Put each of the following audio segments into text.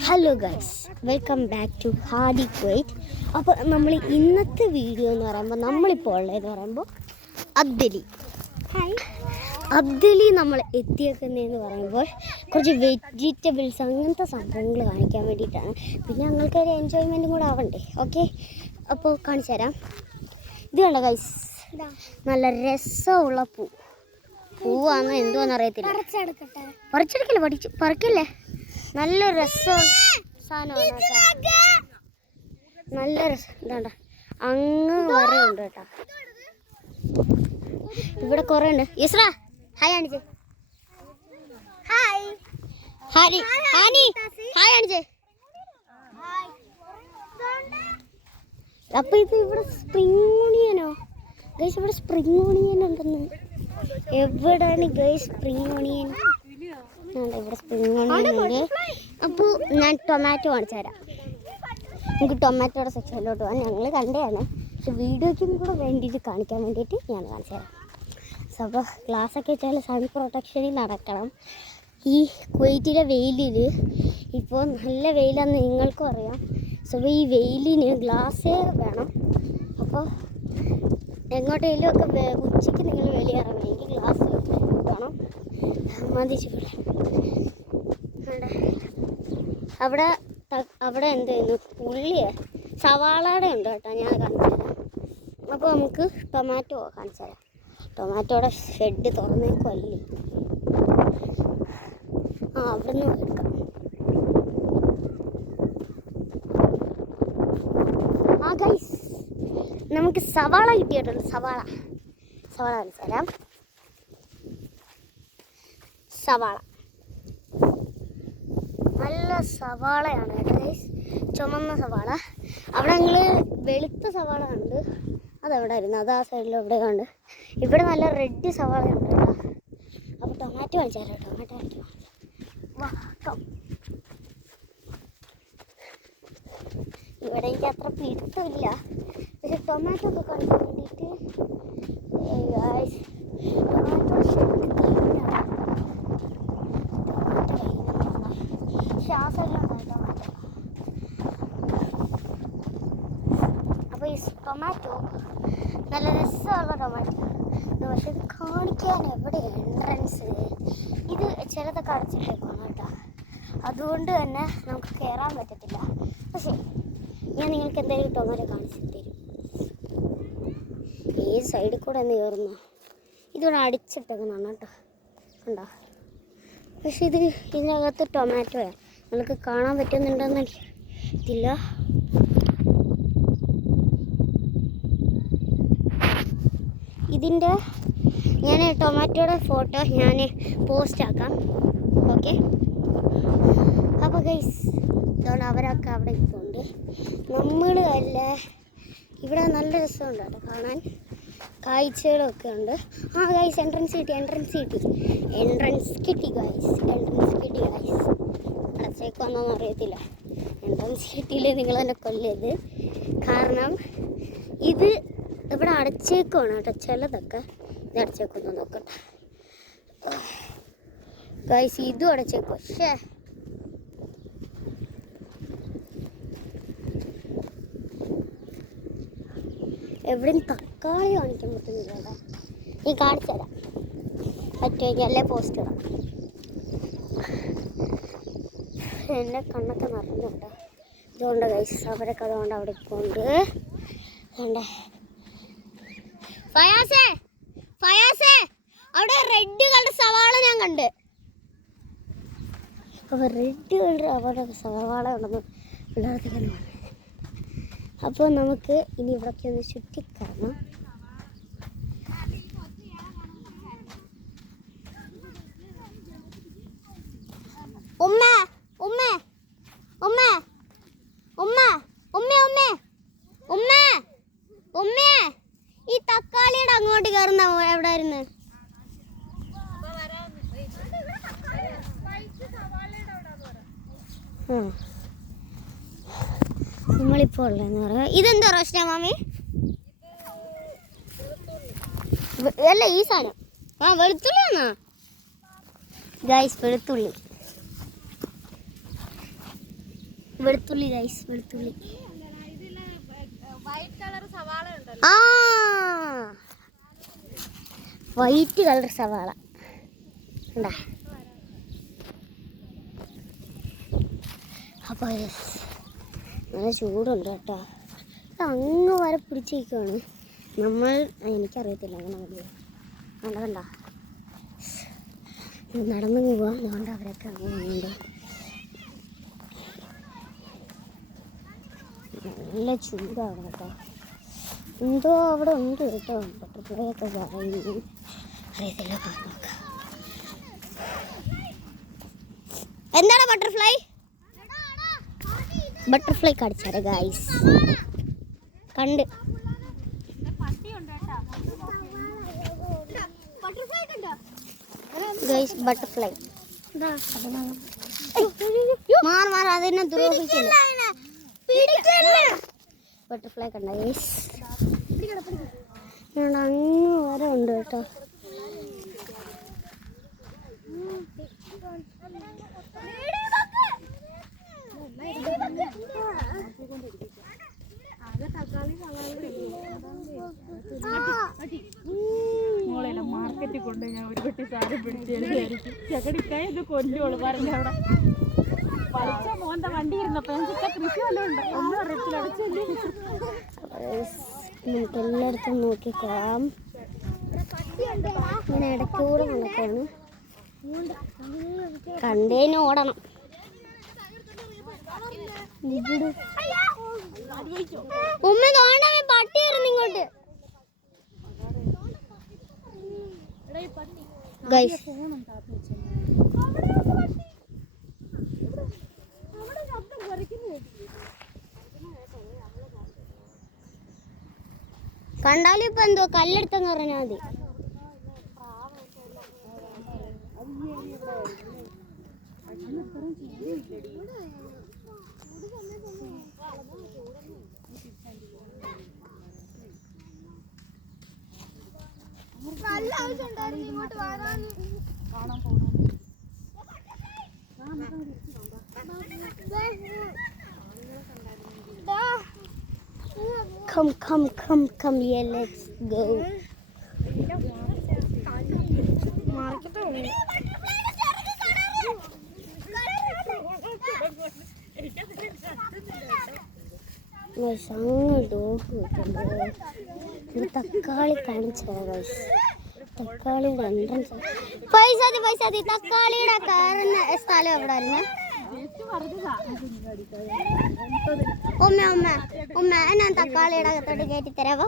Hello guys, welcome back to Hadi Kuwait. അപ്പോൾ നമ്മൾ ഇന്നത്തെ വീഡിയോ എന്ന് പറയുമ്പോൾ നമ്മളിപ്പോൾ ഉള്ളതെന്ന് പറയുമ്പോൾ അബ്ദലി നമ്മൾ എത്തിയേക്കുന്നതെന്ന് പറയുമ്പോൾ കുറച്ച് വെജിറ്റബിൾസ് അങ്ങനത്തെ സംഭവങ്ങൾ കാണിക്കാൻ വേണ്ടിയിട്ടാണ്. പിന്നെ ഞങ്ങൾക്കൊരു എൻജോയ്മെൻറ്റും കൂടെ ആവണ്ടേ. ഓക്കെ, അപ്പോൾ കാണിച്ചു തരാം. ഇത് കണ്ടോ ഗൈസ്, നല്ല രസമുള്ള പൂവാന്ന് എന്തോന്ന് അറിയത്തില്ല. പറിച്ചെടുക്കല്ലേ, പറിക്കല്ലേ. നല്ല രസം സാധനമാണ് കേട്ടോ, നല്ല രസം. എന്താണ്ട അങ്ങ് വരെ ഉണ്ട് കേട്ടോ, ഇവിടെ കുറേ ഉണ്ട്. യസ്ര ഹായ് കാണിച്ചേ, ഹായ് ഹാനി ഹാനി ഹായ് കാണിച്ചേ. അപ്പൊ ഇത് ഇവിടെ സ്പ്രിംഗ് ഓണിയനോ ഗൈസ്? ഇവിടെ സ്പ്രിംഗ് ഓണിയൻ ഉണ്ടെന്ന്. എവിടെയാണ് ഗൈസ് സ്പ്രിംഗ് ഓണിയൻ? ഇവിടെ സ്പ്രിംഗ് ഓണിയൻ ഉണ്ട്. അപ്പോൾ ഞാൻ ടൊമാറ്റോ കാണിച്ചു തരാം. നമുക്ക് ടൊമാറ്റോയുടെ സെക്ഷനിലോട്ട് പോകാൻ ഞങ്ങൾ കണ്ടതാണ്, പക്ഷെ വീഡിയോയ്ക്കും കൂടെ വേണ്ടിയിട്ട് കാണിക്കാൻ വേണ്ടിയിട്ട് ഞാൻ കാണിച്ചു തരാം. സോ അപ്പോൾ ഗ്ലാസ്സൊക്കെ വെച്ചാൽ സൺ പ്രൊട്ടക്ഷനിൽ നടക്കണം. ഈ കുവൈറ്റിലെ വെയിലിൽ ഇപ്പോൾ നല്ല വെയിലാണെന്ന് നിങ്ങൾക്കും അറിയാം. സോ ഈ വെയിലിന് ഗ്ലാസ് വേണം. അപ്പോൾ എങ്ങോട്ടെങ്കിലും ഒക്കെ ഉച്ചയ്ക്ക് നിങ്ങൾ വെളിയിറങ്ങണമെങ്കിൽ ഗ്ലാസ് വേണം. മതിച്ചു അവിടെ എന്ത് ചെയ്യുന്നു, ഉള്ളിയെ സവാളയുടെ ഉണ്ട് കേട്ടോ, ഞാൻ കാണിച്ചു തരാം. അപ്പോൾ നമുക്ക് ടൊമാറ്റോ കാണിച്ചു തരാം. ടൊമാറ്റോയുടെ ഷെഡ് തുറന്നേക്കുമല്ലേ. അവിടെ നിന്ന് എടുക്കാം. ഗൈസ്, നമുക്ക് സവാള കിട്ടിയിട്ടുണ്ട്. സവാള കാണിച്ചു തരാം. സവാള നല്ല സവാളയാണ് കേട്ടോ ഗൈസ്, ചുമന്ന സവാള. അവിടെ ഞങ്ങൾ വെളുത്ത സവാള കണ്ട്, അതെവിടെ ആയിരുന്നു, അത് ആ സൈഡിൽ എവിടെ കണ്ട്. ഇവിടെ നല്ല റെഡ് സവാള ഉണ്ട് കേട്ടോ. അപ്പോൾ ടൊമാറ്റോ കാണിച്ചു തരാം. ടൊമാറ്റോ ഇവിടെ എനിക്ക് അത്ര പിടുത്തമില്ല, പക്ഷെ ടൊമാറ്റോ ഒക്കെ കാണിക്കാൻ വേണ്ടിയിട്ട് ടൊമാറ്റോ ശ്വാസമുണ്ടായി ടൊമാറ്റോ. അപ്പോൾ ഈ ടൊമാറ്റോ നല്ല രസമുള്ള ടൊമാറ്റോ, പക്ഷെ ഇത് കാണിക്കാൻ എവിടെ എൻട്രൻസ്? ഇത് ചിലതൊക്കെ അടച്ചിട്ടേക്കാണ് കേട്ടോ, അതുകൊണ്ട് തന്നെ നമുക്ക് കയറാൻ പറ്റത്തില്ല. പക്ഷേ ഞാൻ നിങ്ങൾക്ക് എന്തെങ്കിലും ടൊമാറ്റോ കാണിച്ചു തരും. ഏത് സൈഡിൽ കൂടെ ഒന്ന് കയറുന്നു? ഇതിവിടെ അടിച്ചിട്ടേക്കുന്നതാണ് കേട്ടോ, കണ്ടോ? പക്ഷെ ഇതിനകത്ത് ടൊമാറ്റോയാണ്. നിങ്ങൾക്ക് കാണാൻ പറ്റുന്നുണ്ടെന്ന് ഇതില്ല. ഇതിൻ്റെ ഞാൻ ടൊമാറ്റോയുടെ ഫോട്ടോ ഞാൻ പോസ്റ്റ് ആക്കാം. ഓക്കെ, അപ്പോൾ ഗൈസ് ഇതുകൊണ്ട് അവരൊക്കെ അവിടെ ഇപ്പോണ്ട്. നമ്മൾ അല്ല, ഇവിടെ നല്ല രസമുണ്ട് കേട്ടോ കാണാൻ, കാഴ്ചകളൊക്കെ ഉണ്ട്. ഗൈസ് എൻട്രൻസ് കിട്ടി ഗൈസ്. അടച്ചേക്ക് വന്നോന്ന് അറിയത്തില്ല. എൻട്രൻസ് കിട്ടിയില്ലേ നിങ്ങൾ എന്നെ കൊല്ലരുത്, കാരണം ഇത് ഇവിടെ അടച്ചേക്കുവാണ് കേട്ടോ. ചിലതൊക്കെ ഇത് അടച്ചേക്കൊന്ന് നോക്കട്ടെ ഗൈസ്, ഇതും അടച്ചേക്കോ. പക്ഷേ എവിടെയും തക്കാളി കാണിക്കാൻ പറ്റുന്നില്ല കേട്ടോ. നീ കാണിച്ചു തരാം പറ്റുമെങ്കിൽ, അല്ലേ പോസ്റ്റ് ഇടാം. എൻ്റെ കണ്ണൊക്കെ നിറഞ്ഞുണ്ട്. ഇതുകൊണ്ട് ഗൈസ് അവരൊക്കെ അതുകൊണ്ട് അവിടെ കൊണ്ട് കണ്ടേ. ഫയാസേ അവിടെ റെഡ് കളർ സവാള ഞാൻ കണ്ട്. അപ്പോൾ റെഡ് കളർ അവിടെ സവാള ഉണ്ടെന്ന് പിള്ളേർക്കൊക്കെ. അപ്പോൾ നമുക്ക് ഇനി ഇവിടേക്ക് ഒന്ന് ചുറ്റിക്കറങ്ങാം. ഈ തക്കാളിയുടെ അങ്ങോട്ട് കയറുന്ന എവിടെയായിരുന്നു? നമ്മളിപ്പോൾ ഉള്ളതെന്ന് പറയാം. ഇതെന്താ റോസ്റ്റാ മാമി? അല്ല ഈ സാധനം വെളുത്തുള്ളിയാണോ ഗൈസ്? വെളുത്തുള്ളി വെളുത്തുള്ളി ഗൈസ്, വെളുത്തുള്ളി. ആ, വൈറ്റ് കളർ സവാള ഉണ്ടാ. അപ്പോൾ നല്ല ചൂടുണ്ട് കേട്ടോ. അങ്ങ് വരെ പിടിച്ചിരിക്കുകയാണ് നമ്മൾ. എനിക്കറിയത്തില്ല അങ്ങനെ മതി. കണ്ട കണ്ട നടന്നു പോവാം. അതുകൊണ്ട് അവരൊക്കെ അങ്ങനെയുണ്ട്. നല്ല ചൂടാണ് കേട്ടോ. എന്തോ അവിടെ ഉണ്ട് കേട്ടോ. ബട്ടർഫ്ലൈ ഒക്കെ പറയുന്നു, അറിയത്തില്ല. നോക്കാം എന്താണ് ബട്ടർഫ്ലൈ. ബട്ടർഫ്ലൈ കടിച്ചാറ് ഗൈസ്. കണ്ട് ഗൈസ് ബട്ടർഫ്ലൈ. മാറി അതിനെ ദ്രോഹിക്കില്ല. ബട്ടർഫ്ലൈ കണ്ട ഗൈസ്. അങ്ങ് വരെ ഉണ്ട് കേട്ടോ. മാർക്കറ്റിൽ കൊണ്ട് ഞാൻ ഒരു പെട്ടി സാധനം പിടിച്ചായിരിക്കും ചകടിക്കായ ഇത് കൊല്ലുള്ളൂ. പറഞ്ഞ അവിടെ പഠിച്ച മോന്റെ വണ്ടി ഇരുന്നപ്പോ ഞങ്ങൾക്ക് കൃഷി വല്ലതും ഉണ്ട് ഒന്നും അറിയത്തില്ല. നമുക്ക് എല്ലായിടത്തും നോക്കിക്കാം. ഇങ്ങനെ ഇടയ്ക്കൂടെ നടക്കാണ്. കണ്ടേന് ഓടണം. ഉമ്മ തോണ്ടവേ പട്ടി വരുന്നു ഇങ്ങോട്ട് ഗൈസ്. കണ്ടാലും ഇപ്പൊ എന്തോ കല്ലെടുത്തെന്ന് പറഞ്ഞാൽ മതി. Come, yeah, let's go. തക്കാളി കാണിച്ചോ ഗൈസ്. തക്കാളിയുടെ എൻട്രൻസ് പൈസ തക്കാളിയുടെ കയറുന്ന സ്ഥലം എവിടെ ആയിരുന്നു? ഉമ്മ ഞാൻ തക്കാളിയുടെ അകത്തോട്ട് കയറ്റി തരാവോ?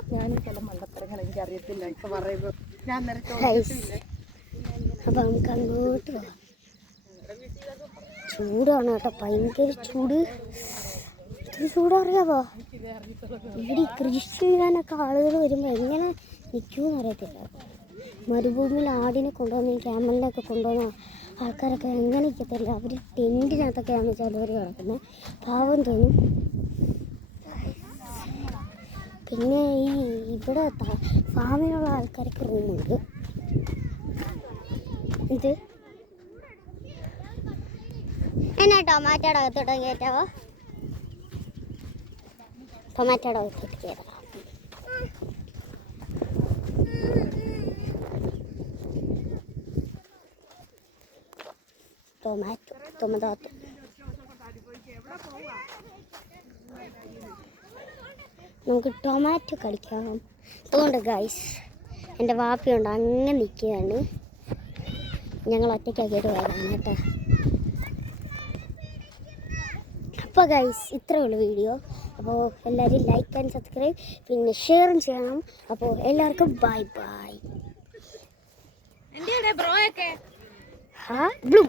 അപ്പൊ നമുക്ക് അങ്ങോട്ട് പോവാം. ചൂടാണ് കേട്ടോ, ഭയങ്കര ചൂട്. ചൂടറിയാവോ? ഇവിടെ കൃഷി ചെയ്യാനൊക്കെ ആളുകൾ വരുമ്പോൾ എങ്ങനെ നിൽക്കുമെന്ന് അറിയത്തില്ല. മരുഭൂമിയിൽ ആടിനെ കൊണ്ടുവന്ന് ക്യാമലിനൊക്കെ കൊണ്ടുവന്ന ആൾക്കാരൊക്കെ എങ്ങനെ നിൽക്കത്തില്ല. അവർ ടെൻറ്റിനകത്തൊക്കെയാണ് ചിലവർ കിടക്കുന്നത്. പാവം തോന്നും. പിന്നെ ഇവിടെ ഫാമിലുള്ള ആൾക്കാർക്ക് റൂമുണ്ട്. ഇത് എന്നാ ടൊമാറ്റോയുടെ അകത്തോട്ട് കയറ്റാവോ? ടൊമാറ്റോയുടെ അകത്തോട്ട് കയറാം. ടൊമാറ്റോ നമുക്ക് ടൊമാറ്റോ കളിക്കാം. അതുകൊണ്ട് ഗൈസ് എൻ്റെ വാപ്പിയുണ്ട് അങ്ങനെ നിൽക്കുകയാണ്. ഞങ്ങൾ ഒറ്റയ്ക്കാക്കിയിട്ട് പോയതാണ് കേട്ടോ. അപ്പോൾ ഗൈസ് ഇത്രയേ ഉള്ളൂ വീഡിയോ. അപ്പോൾ എല്ലാവരും ലൈക്ക് ആൻഡ് സബ്സ്ക്രൈബ് പിന്നെ ഷെയറും ചെയ്യണം. അപ്പോൾ എല്ലാവർക്കും ബൈ ബൈ. ബ്ലൂ